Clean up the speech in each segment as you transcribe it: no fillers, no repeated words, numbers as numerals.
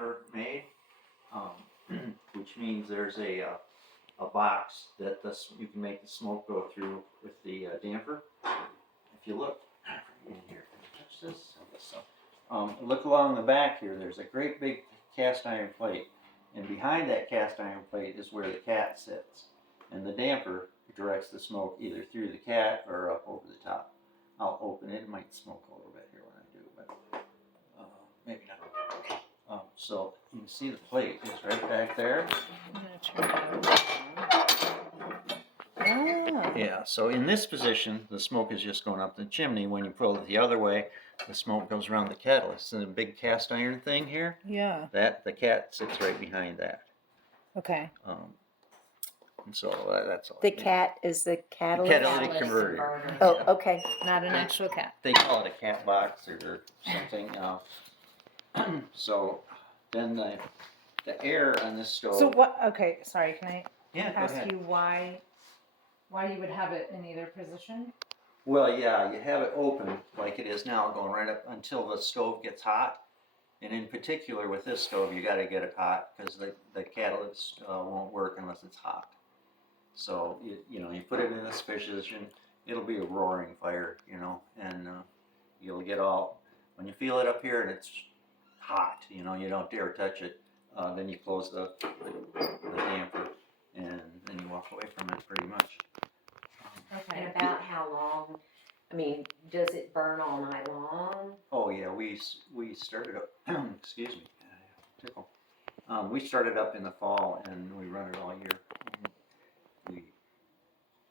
ever made, which means there's a box that you can make the smoke go through with the damper. If you look in here, touch this. Look along the back here. There's a great big cast iron plate, and behind that cast iron plate is where the cat sits, and the damper directs the smoke either through the cat or up over the top. I'll open it. It might smoke a little bit here when I do, but maybe not. So you can see the plate is right back there. I'm gonna turn it over. Oh. Yeah, so in this position, the smoke is just going up the chimney. When you pull it the other way, the smoke goes around the kettle. It's a big cast iron thing here. Yeah. The cat sits right behind that. Okay. And so that's all. The cat is the catalyst? Catalytic converter. Oh, Yeah. okay. Not an actual cat. They call it a cat box or something. So then the air on this stove. So what? Okay, sorry. Can I Yeah, go ask ahead. you why you would have it in either position? Well, yeah, you have it open like it is now, going right up until the stove gets hot. And in particular with this stove, you got to get it hot because the catalyst won't work unless it's hot. So you put it in this position, it'll be a roaring fire, and you'll get all, when you feel it up here and it's hot, you don't dare touch it, then you close the damper and then you walk away from it pretty much. Okay. And about how long? I mean, does it burn all night long? Oh yeah, we started up, excuse me, tickle. We started up in the fall and we run it all year. We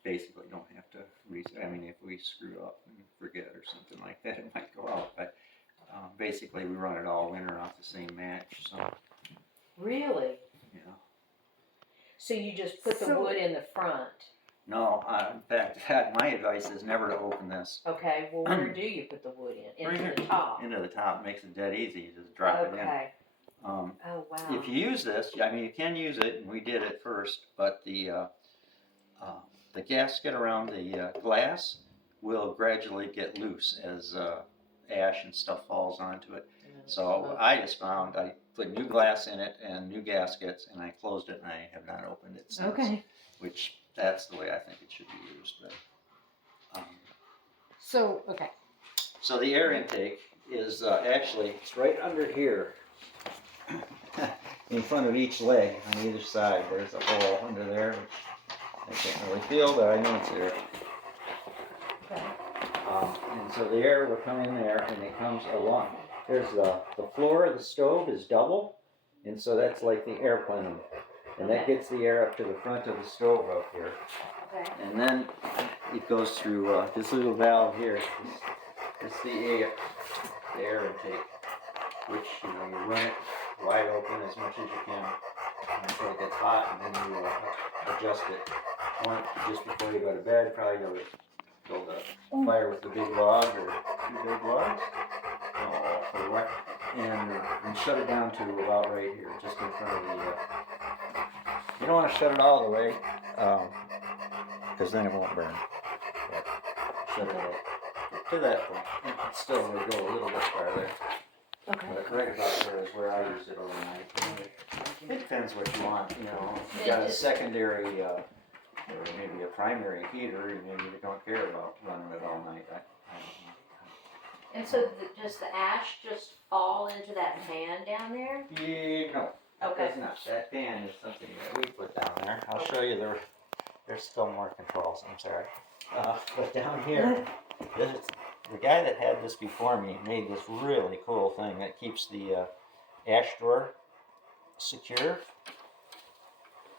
basically don't have to if we screw up and forget or something like that, it might go out. But basically, we run it all winter off the same match. So Really? yeah. So you just put the wood in the front? No, in fact, my advice is never to open this. Okay. Well, where do you put the wood in? Into Right the top. Into the top. Makes it dead easy. You just drop it in. Okay. Oh wow. If you use this, you can use it, and we did it first, but the gasket around the glass will gradually get loose as ash and stuff falls onto it. So I just found I put new glass in it and new gaskets, and I closed it, and I have not opened it since. Okay. Which that's the way I think it should be used. But So okay. so the air intake is actually it's right under here. In front of each leg on either side, there's a hole under there, which I can't really feel, but I know it's there. Okay. And so the air will come in there, and it comes along. There's the floor of the stove is double, and so that's like the air plenum, and that gets the air up to the front of the stove up here. Okay. And then it goes through this little valve here. This is the air intake, which you run it wide open as much as you can until it gets hot, and then you adjust it. Just before you go to bed, probably build a fire with a big log or 2 big logs, or what, and shut it down to about right here, just in front of the. You don't want to shut it all the way, because then it won't burn. But shut it up to that point. It still will go a little bit farther. Okay. But right about there is where I use it overnight. It depends what you want, If you got a secondary, or maybe a primary heater, maybe you don't care about running it all night. I don't know. And so does the ash just fall into that pan down there? Yeah, no. Okay. It's not. That pan is something that we put down there. I'll show you there's still more controls, I'm sorry. But down here, the guy that had this before me made this really cool thing that keeps the ash drawer secure.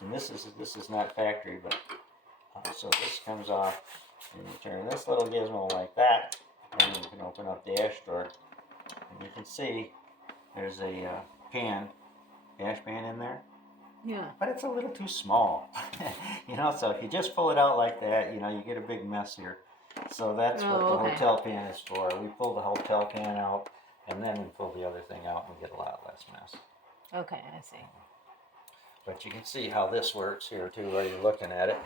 And this is not factory, but so this comes off, and you turn this little gizmo like that, and you can open up the ash drawer, and you can see there's a ash pan in there. Yeah. But it's a little too small, So if you just pull it out like that, you get a big mess here. So that's what the hotel pan is for. We pull the hotel pan out, and then we pull the other thing out, and we get a lot less mess. Okay, I see. But you can see how this works here too, where you're looking at it.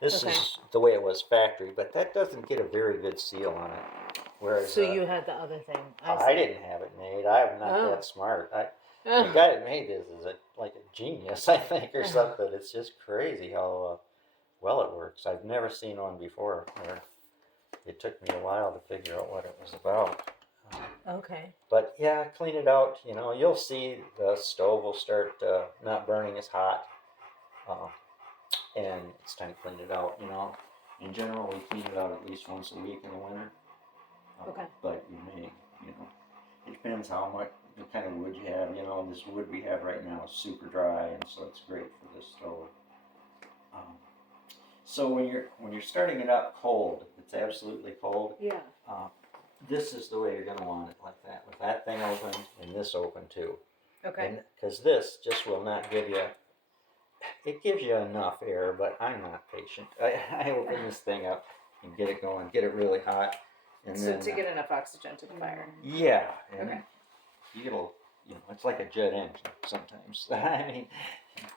This is the way it was factory, but that doesn't get a very good seal on it. Whereas So you had the other thing. I didn't have it made. I'm not Oh. that smart. The guy that made this is like a genius, I think, or something. It's just crazy how well it works. I've never seen one before. Where it took me a while to figure out what it was about. Okay. But yeah, clean it out. You know, you'll see the stove will start not burning as hot, and it's time to clean it out. You know, in general, we clean it out at least once a week in the winter. Okay. But you may, you know, it depends how much, the kind of wood you have. You know, this wood we have right now is super dry, and so it's great for this stove. So when you're starting it up cold, it's absolutely cold. Yeah. This is the way you're going to want it, like that, with that thing open and this open too. Okay. Because this just will not give you. It gives you enough air, but I'm not patient. I open this thing up and get it going, get it really hot, and So then to get enough oxygen to the fire. yeah, and Okay. it'll, you know, it's like a jet engine sometimes. I mean,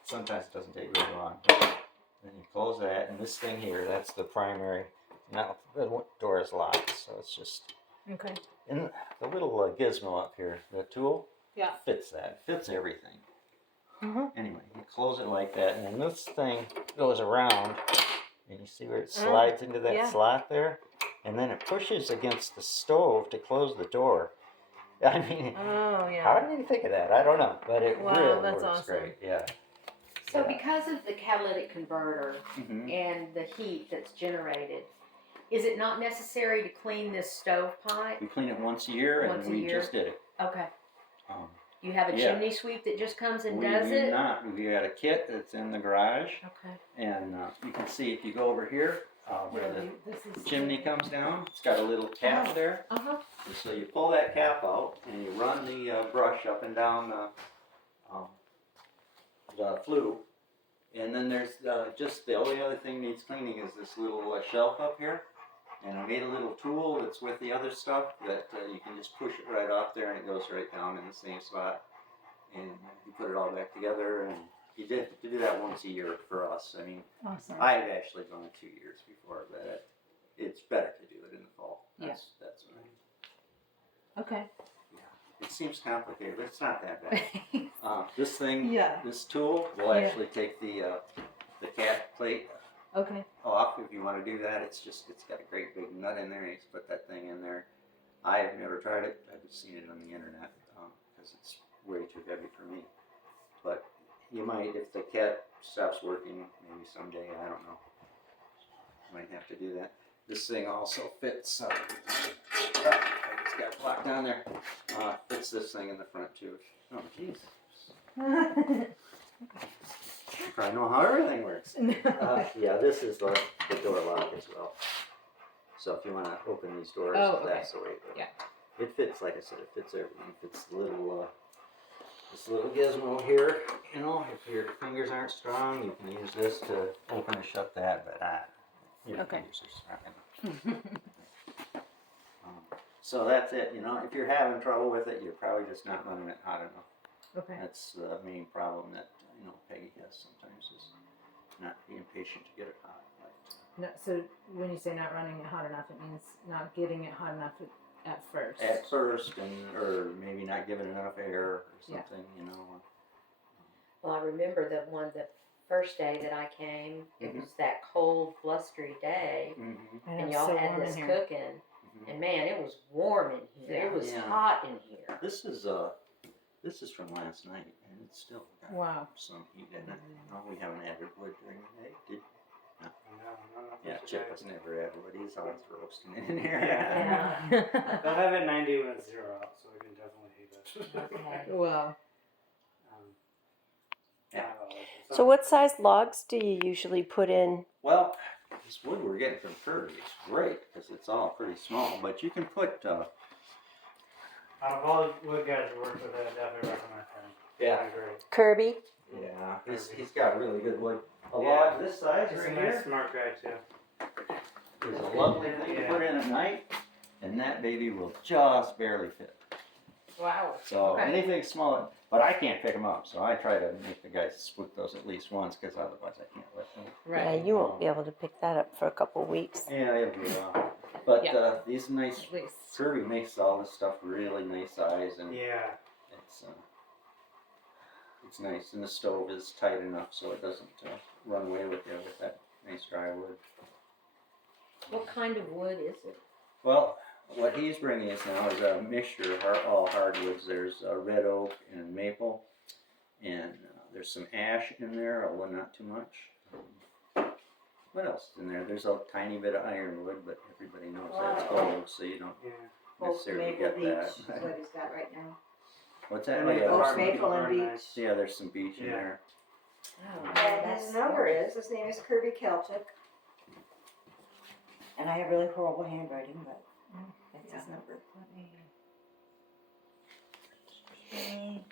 sometimes it doesn't take very long. Then you close that, and this thing here, that's the primary. Now the door is locked, so it's just. Okay. And the little gizmo up here, the tool, Yeah. fits that, fits everything. Mhm. Anyway, you close it like that, and then this thing goes around, and you see where it slides into that yeah. slot there? And then it pushes against the stove to close the door. I mean, Oh yeah. how did you think of that? I don't know, but it Wow, really that's works awesome. great. Yeah. So because of the catalytic converter Mm-hmm. and the heat that's generated, is it not necessary to clean this stovepipe? We clean it once a year, Once a and we year? just did it. Okay. Um, You have a Yeah. chimney sweep that just comes and we does do it? not. We got a kit that's in the garage, Okay. and you can see if you go over here where the This is chimney comes down. It's got a little cap there. Uh-huh. And so you pull that cap out and you run the brush up and down the flue. And then there's just the only other thing needs cleaning is this little shelf up here. And I made a little tool that's with the other stuff that you can just push it right off there and it goes right down in the same spot. And you put it all back together, and you did to do that once a year for us. I mean, awesome. I had actually done it 2 years before, but it's better to do it in the fall. That's what I Okay. Yeah. It seems complicated, but it's not that bad. This thing, Yeah. this tool will actually take the cat plate Okay. off if you want to do that. It's got a great big nut in there, and you just put that thing in there. I have never tried it. I've just seen it on the internet because it's way too heavy for me. But you might, if the cat stops working, maybe someday, I don't know. Might have to do that. This thing also fits, I just got it blocked down there. Fits this thing in the front too. Oh, jeez. You probably know how everything works. Yeah, this is the door lock as well. So if you want to open these doors, that's the way it goes. Yeah. It fits, like I said, it fits everything. It fits the little, this little gizmo here. You know, if your fingers aren't strong, you can use this to open and shut that, but your fingers are strong. So that's it. You know, if you're having trouble with it, you're probably just not running it hot enough. Okay. That's the main problem that Peggy has sometimes is not being patient to get it hot. No, so when you say not running it hot enough, it means not getting it hot enough at first. At first, or maybe not giving it enough air or something, Well, I remember the first day that I came, it was that cold, blustery day, and y'all had this cooking, and man, it was warm in here. Yeah. It was hot in here. This is from last night, and it's still got some heat in it. No, we haven't added wood during the day, did no. Yeah, Chip has never added wood. He's always roasting it in here. Yeah. They'll have it 90 when it's 0 out, so we can definitely heat it. Okay. Well, So what size logs do you usually put in? Well, this wood we're getting from Kirby is great because it's all pretty small, but you can put. Out of all the wood guys we worked with, I definitely recommend him. Yeah. Great. Kirby? Yeah, he's got really good wood. A log this size He's right a here nice, smart guy too. is a lovely thing to put in at night, and that baby will just barely fit. Wow. So Okay. anything small, but I can't pick them up. So I try to make the guys split those at least once, because otherwise I can't lift them. Yeah, Right. you won't be able to pick that up for a couple weeks. Yeah, it'll be but Yeah. these nice At least. Kirby makes all this stuff really nice size, and Yeah. it's nice. And the stove is tight enough so it doesn't run away with you with that nice dry wood. What kind of wood is it? Well, what he's bringing us now is a mixture of all hardwoods. There's red oak and maple, and there's some ash in there, although not too much. What else is in there? There's a tiny bit of ironwood, but everybody knows that's gold, so you don't necessarily get that. Is what he's got right now. What's that? And Oh, yeah, Oak, there's maple, and beech. nice. yeah, there's some beech in Yeah. there. Oh, And his number is, his name is Kirby Celtic. And I have really horrible handwriting, but that's his number. Let me. Okay.